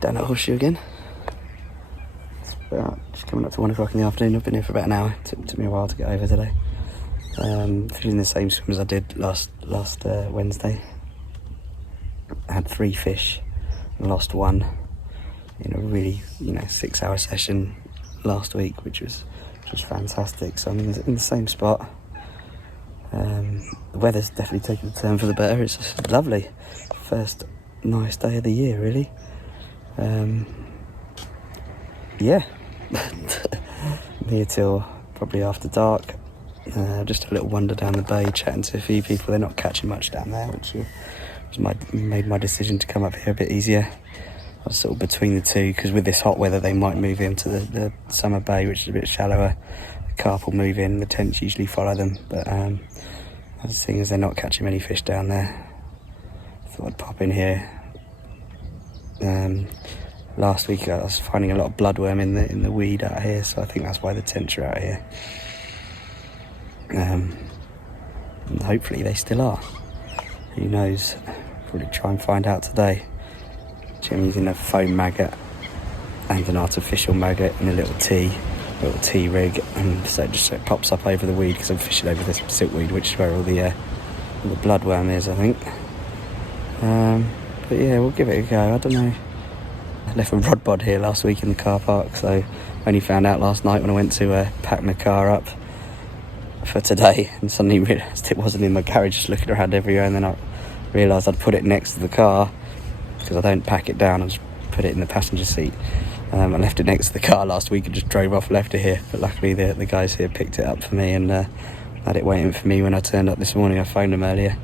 down at Horseshoe again. It's about just coming up to 1 o'clock in the afternoon. I've been here for about an hour. It took me a while to get over today. Fishing the same swim as I did last Wednesday. I had 3 fish and lost 1 in a really 6-hour session last week, which was fantastic. So I'm in the same spot. The weather's definitely taken a turn for the better. It's just lovely. First nice day of the year, really. Yeah. I'm here till probably after dark. Just a little wander down the bay, chatting to a few people. They're not catching much down there, which made my decision to come up here a bit easier. I was sort of between the two, because with this hot weather they might move into the summer bay, which is a bit shallower. The carp will move in, the tents usually follow them, but seeing as they're not catching many fish down there, I thought I'd pop in here. Last week I was finding a lot of bloodworm in the weed out here, so I think that's why the tents are out here. And hopefully they still are. Who knows? Probably try and find out today. I'm using a foam maggot and an artificial maggot in a little T rig, and so it pops up over the weed, because I'm fishing over this silkweed, which is where all the bloodworm is, I think. But yeah, we'll give it a go. I don't know. I left a rod bod here last week in the car park, so I only found out last night when I went to pack my car up for today, and suddenly realised it wasn't in my garage, just looking around everywhere, and then I realised I'd put it next to the car, because I don't pack it down, I just put it in the passenger seat. I left it next to the car last week and just drove off, left it here, but luckily the guys here picked it up for me and had it waiting for me when I turned up this morning. I phoned them earlier.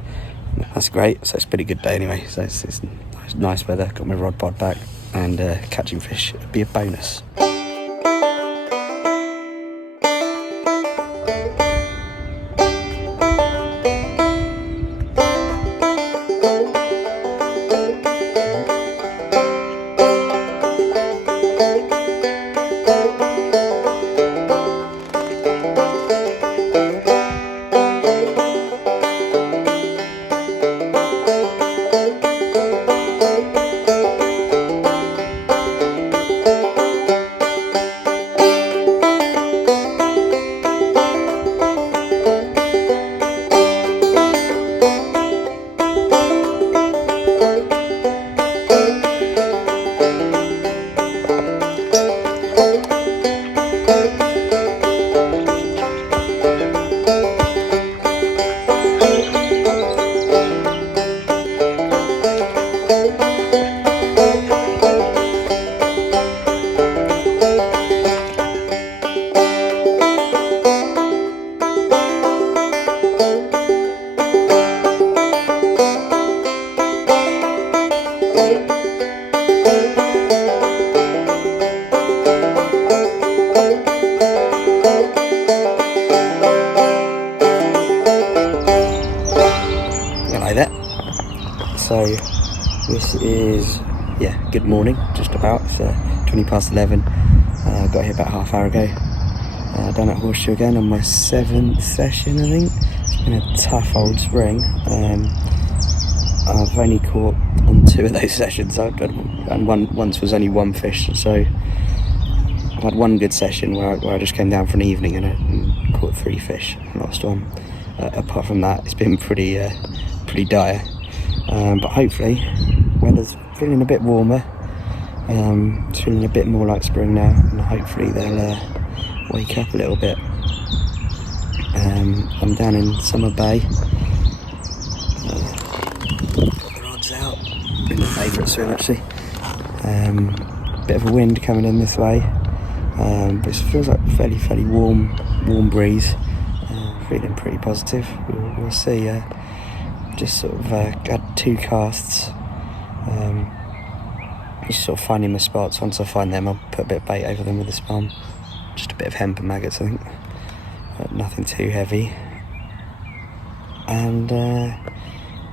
That's great, so it's been a good day anyway. So it's nice weather, got my rod pod back, and catching fish would be a bonus. So this is, good morning, just about. It's 20 past 11. I got here about half hour ago. Down at Horseshoe again on my 7th session, I think. It's been a tough old spring. I've only caught on 2 of those sessions, and once was only 1 fish. So I've had 1 good session where I just came down for an evening and caught 3 fish and lost 1. Apart from that, it's been pretty dire. But hopefully, weather's feeling a bit warmer. It's feeling a bit more like spring now, and hopefully they'll wake up a little bit. I'm down in Summer Bay. Got the rods out. Been my favourite swim, actually. Bit of a wind coming in this way, but it feels like fairly warm breeze. Feeling pretty positive. We'll see. Just sort of had 2 casts. Just sort of finding my spots. Once I find them, I'll put a bit of bait over them with a spum. Just a bit of hemp and maggots, I think. Nothing too heavy. And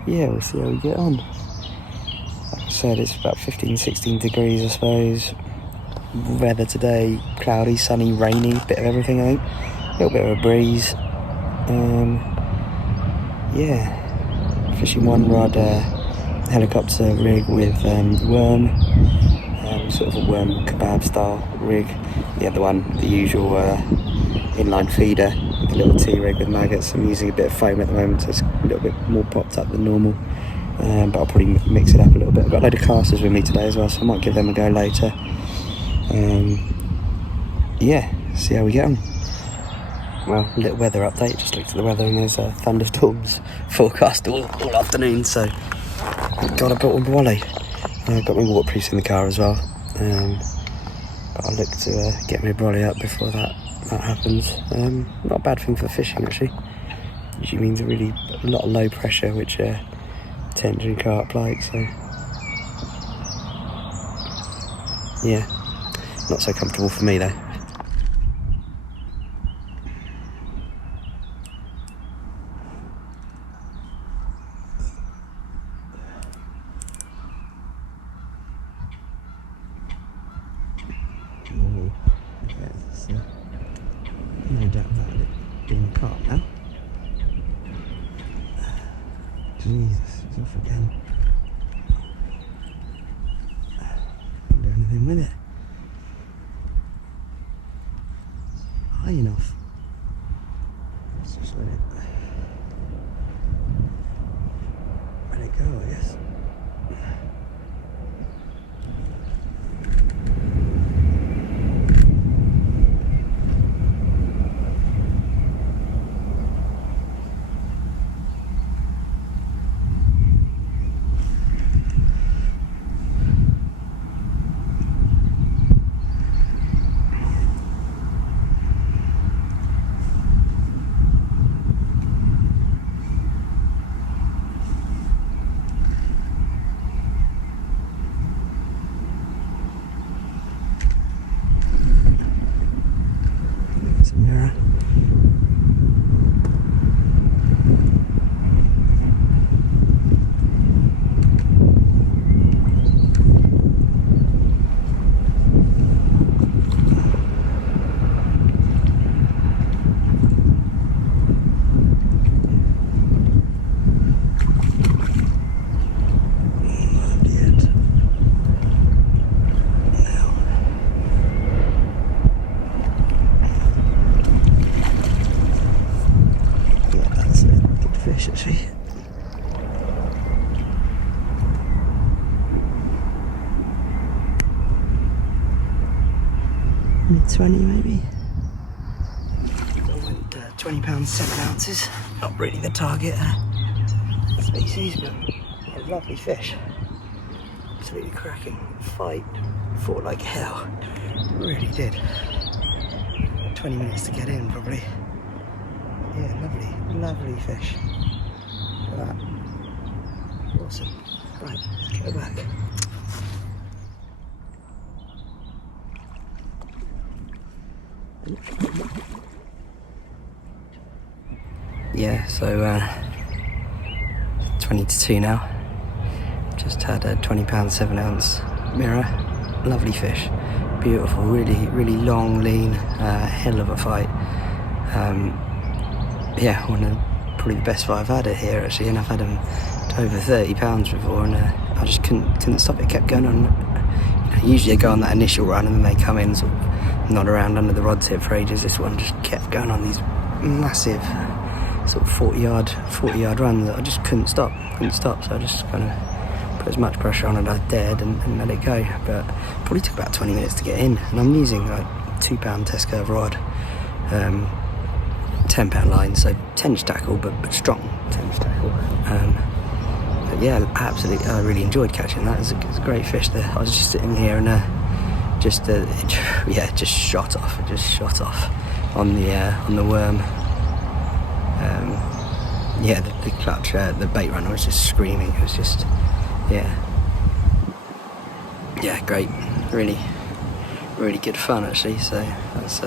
we'll see how we get on. Like I said, it's about 15-16 degrees, I suppose. Weather today, cloudy, sunny, rainy, bit of everything, I think. A little bit of a breeze. Fishing 1 rod helicopter rig with worm. sort of a worm kebab style rig. The other one, the usual inline feeder, the little T-rig with maggots. I'm using a bit of foam at the moment, so it's a little bit more popped up than normal. But I'll probably mix it up a little bit. I've got a load of casters with me today as well, so I might give them a go later. Yeah, see how we get on. Well, a little weather update. Just looked at the weather and there's thunderstorms forecast all afternoon, so got a bit of brolly. I've got my waterproofs in the car as well, but I'll look to get my brolly up before that happens. Not a bad thing for the fishing actually. Usually means a lot of low pressure, which tension carp like, so yeah, not so comfortable for me though. No doubt about it being caught now. Jesus, it's off again. Can't do anything with it. High enough. Let's just let it go, I guess. Mid-20 maybe. I went £20 7 ounces. Not really the target species, but a lovely fish. Absolutely cracking. Fight, fought like hell. Really did. 20 minutes to get in probably. Yeah, lovely fish. Look at that. Awesome. Right, let's go back. Yeah, so 20 to 2 now. Just had a £20 7 ounce mirror. Lovely fish, beautiful, really long, lean, hell of a fight. Yeah, probably the best fight I've had it here actually, and I've had them to over £30 before, and I just couldn't stop it. Kept going on. Usually they go on that initial run and then they come in, sort of nod around under the rod tip for ages. This one just kept going on these massive sort of 40 yard runs that I just couldn't stop. So I just kind of put as much pressure on it as I dared and let it go. But probably took about 20 minutes to get in, and I'm using like £2 test curve rod, 10 line, so 10-inch tackle, but strong 10-inch tackle. But yeah, absolutely, I really enjoyed catching that. It's a great fish. I was just sitting here and just shot off. It just shot off on the worm. The clutch, the bait runner was just screaming. It was just, great. Really good fun actually. So that's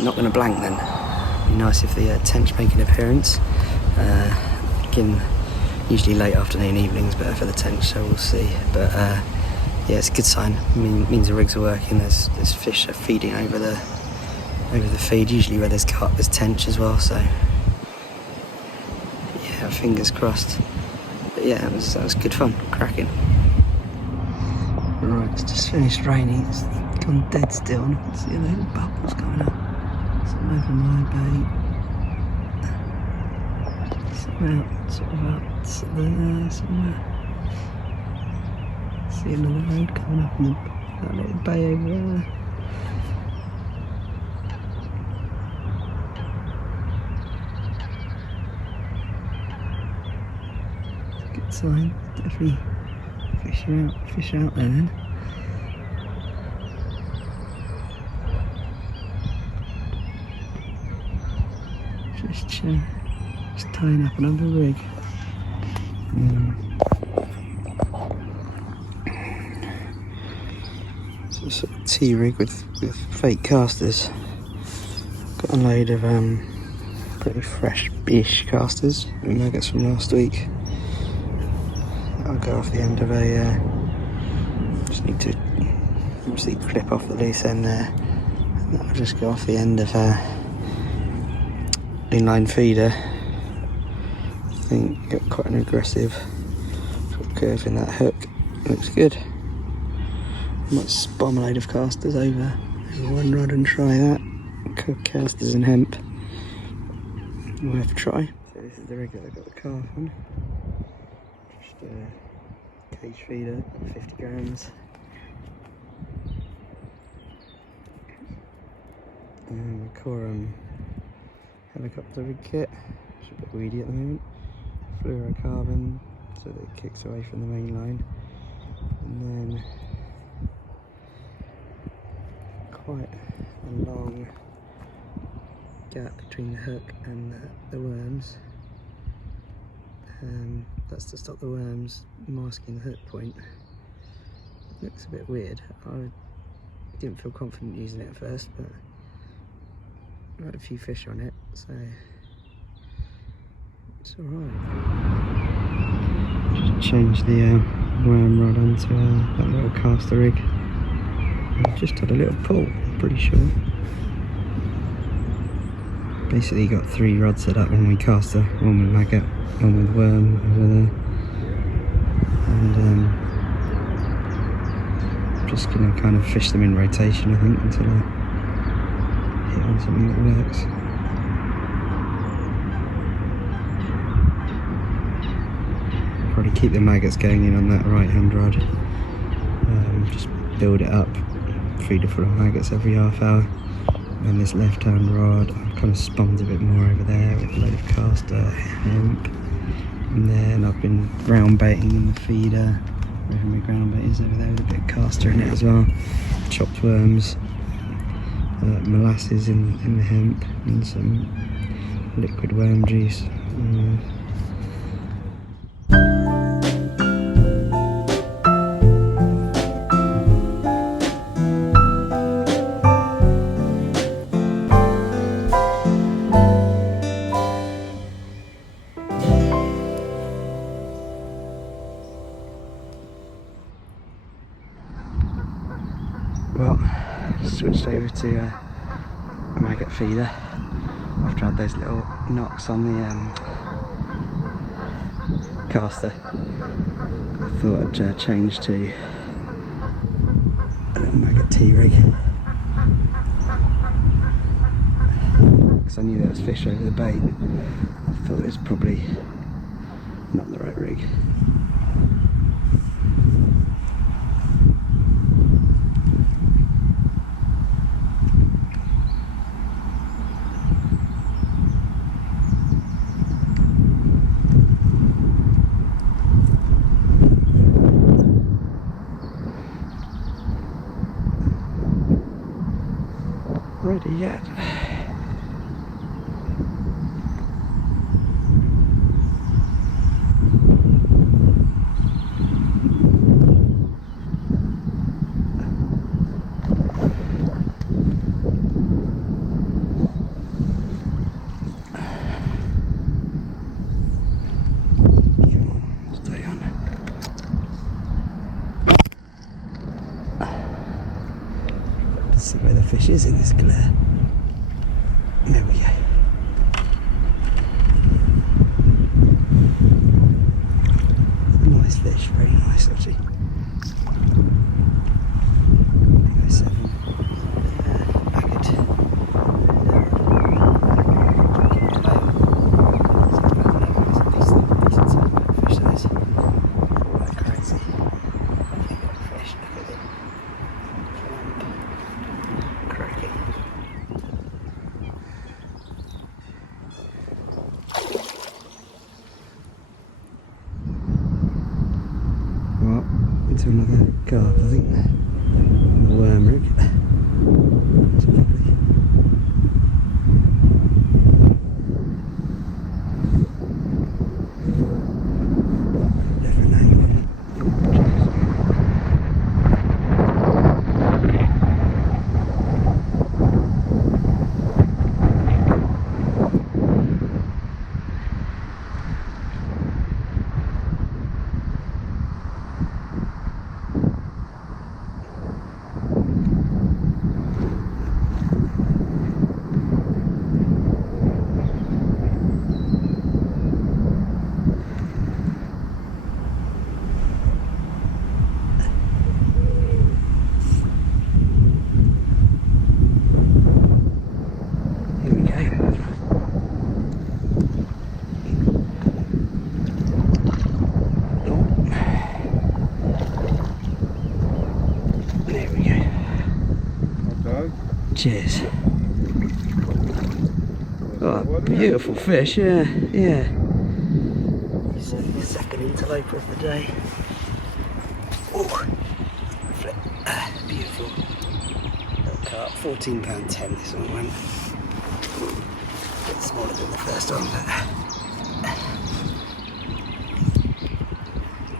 not going to blank then. It'd be nice if the tench make an appearance. Usually late afternoon, evenings better for the tench, so we'll see. But it's a good sign. Means the rigs are working. There's fish are feeding over the feed. Usually where there's carp, there's tench as well. So yeah, fingers crossed. But yeah, that was good fun, cracking. Right. It's just finished raining. It's gone dead still, and I can see the little bubbles coming up. Some over my bait. Some out, sort of out there somewhere. See another road coming up in that little bay over there. Good sign. Definitely fish out there then. Just tying up another rig. It's a sort of T-rig with fake casters. Got a load of pretty fresh-ish casters with maggots from last week. I'll go off the end of a, just need to obviously clip off the loose end there, and that'll just go off the end of a inline feeder. I think got quite an aggressive sort of curve in that hook. Looks good. Might spam a load of casters over one rod and try that. Cook casters and hemp. Worth a try. So this is the rig that I got the calf on. Just a cage feeder, 50 grams. And the Corum helicopter rig kit, which is a bit weedy at the moment. Fluorocarbon, so that it kicks away from the main line. And then quite a long gap between the hook and the worms. That's to stop the worms masking the hook point. Looks a bit weird. I didn't feel confident using it at first, but I had a few fish on it, so it's alright. Just change the worm rod onto that little caster rig. I've just had a little pull, pretty sure. Basically got 3 rods set up, one with caster, one with maggot, one with worm over there. And just gonna kind of fish them in rotation, I think, until I hit on something that works. Probably keep the maggots going in on that right hand rod. Just build it up, feed it full of maggots every half hour. And this left hand rod, I've kind of spummed a bit more over there with a load of caster, hemp. And then I've been ground baiting in the feeder, wherever my ground bait is over there, with a bit of caster in it as well. Chopped worms, molasses in the hemp, and some liquid worm juice. Well, switched over to a maggot feeder after I had those little knocks on the caster. I thought I'd change to a little maggot T-rig, because I knew there was fish over the bait. I thought it was probably not the right rig. Ready yet? See where the fish is in this glare. There we go. It's a nice fish, very nice actually. worm rig. It's lovely. Cheers. Oh, beautiful fish, yeah. Second interloper of the day. Oh, beautiful. Little carp, £14.10 this one went. A bit smaller than the first one, but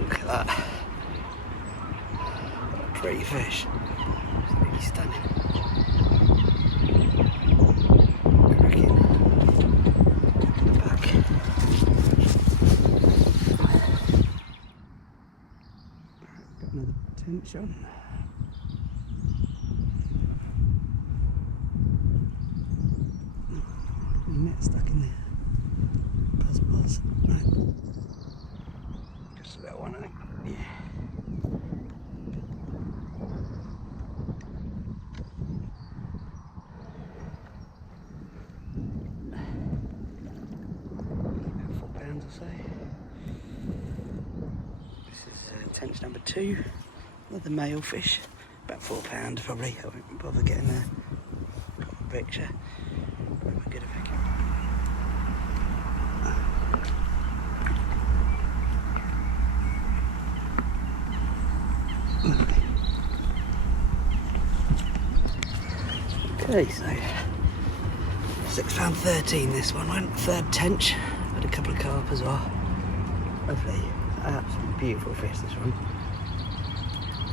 look at that. What a pretty fish. It's really stunning. Tension. Net stuck in there. Buzz. Right. Just that one, I think. Yeah. About 4 pounds or so. This is tench number 2. Another male fish, about £4 probably. I won't bother getting a picture. We're good if I can. Okay, so £6.13 this one went. Third tench. Had a couple of carp as well. Lovely, absolutely beautiful fish this one.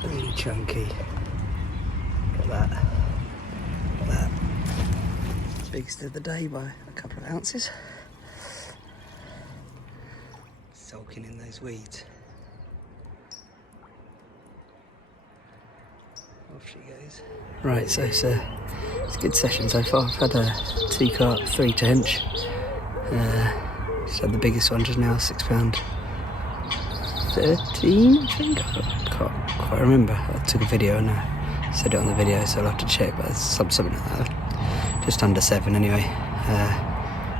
Really chunky. Look at that. Look at that. Biggest of the day by a couple of ounces. Sulking in those weeds. Off she goes. Right, so it's a good session so far. I've had a 2 carp, 3 tench. Just had the biggest one just now, £6.13, I think. I can't quite remember. I took a video and I said it on the video, so I'll have to check, but it's something like that. Just under 7 anyway.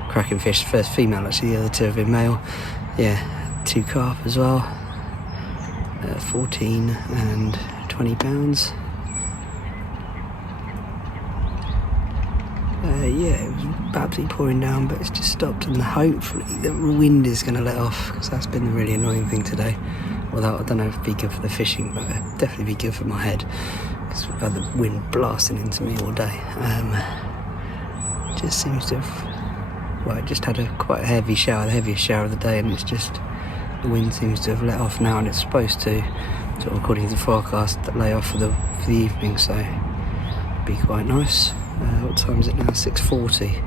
Cracking fish. First female actually, the other 2 have been male. Yeah, 2 carp as well. 14 and 20 pounds. Yeah, it was absolutely pouring down, but it's just stopped, and hopefully the wind is going to let off, because that's been the really annoying thing today. Although I don't know if it'd be good for the fishing, but it'd definitely be good for my head, because we've had the wind blasting into me all day. Just seems to have, well, it just had quite a heavy shower, the heaviest shower of the day, and it's just, the wind seems to have let off now, and it's supposed to, sort of according to the forecast, lay off for the evening, so it'd be quite nice. What time is it now? 6:40.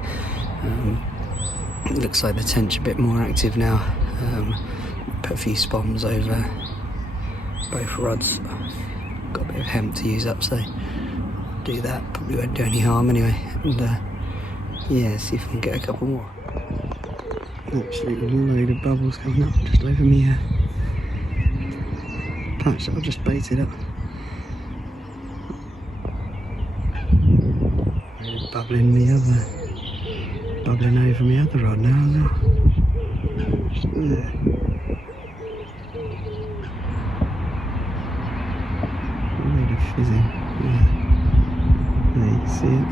It looks like the tench a bit more active now. Put a few spoms over both rods. Got a bit of hemp to use up, so do that. Probably won't do any harm anyway. And yeah, see if I can get a couple more. Absolutely load of bubbles coming up just over me patch that I've just baited up. Bubbling over my other rod now as well. Just there. A load of fizzing. Yeah. There you can see it.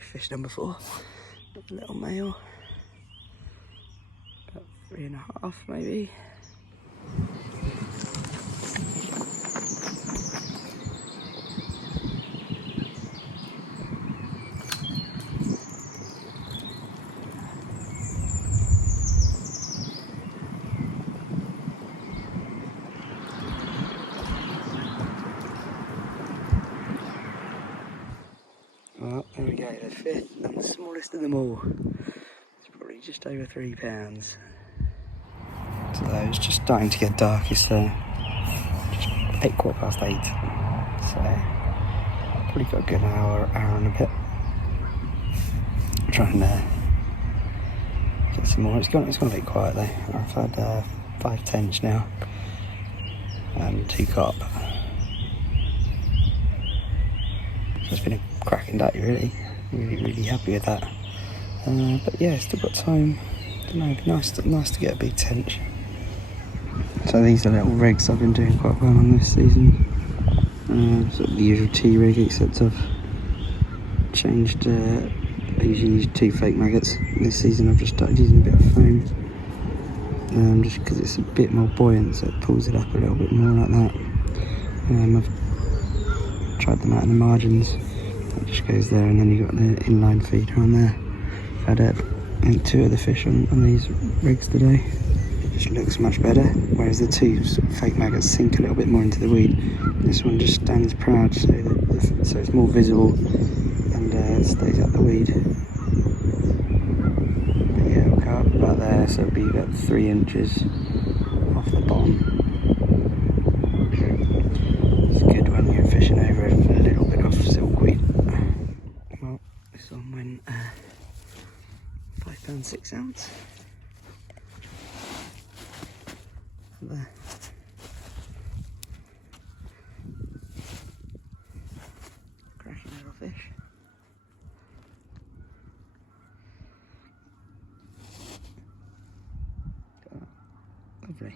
fish number 4. A little male. About 3.5 maybe. Well, there we go, the 5th and the smallest of them all. It's probably just over 3 pounds. So it's just starting to get dark. It's just 8:15. So probably got a good hour and a bit. I'm trying to get some more. It's gone a bit quiet though. I've had 5 tench now and 2 carp. So it's been a cracking day really. Really happy with that. But yeah, still got time. I don't know, it'd be nice to get a big tench. So these are little rigs I've been doing quite well on this season. Sort of the usual T rig, except I've changed. I usually use 2 fake maggots. This season I've just started using a bit of foam, just because it's a bit more buoyant, so it pulls it up a little bit more like that. I've tried them out in the margins. That just goes there, and then you've got the inline feeder on there. I've had I think 2 of the fish on these rigs today. Just looks much better, whereas the 2 sort of fake maggots sink a little bit more into the weed. This one just stands proud, so it's more visible and stays up the weed. But yeah, we'll go up about there, so it'll be about 3 inches off the bottom. It's good when you're fishing over a little bit of silkweed. Well, this one went £5 6 ounce. There. Cracking little fish. Lovely.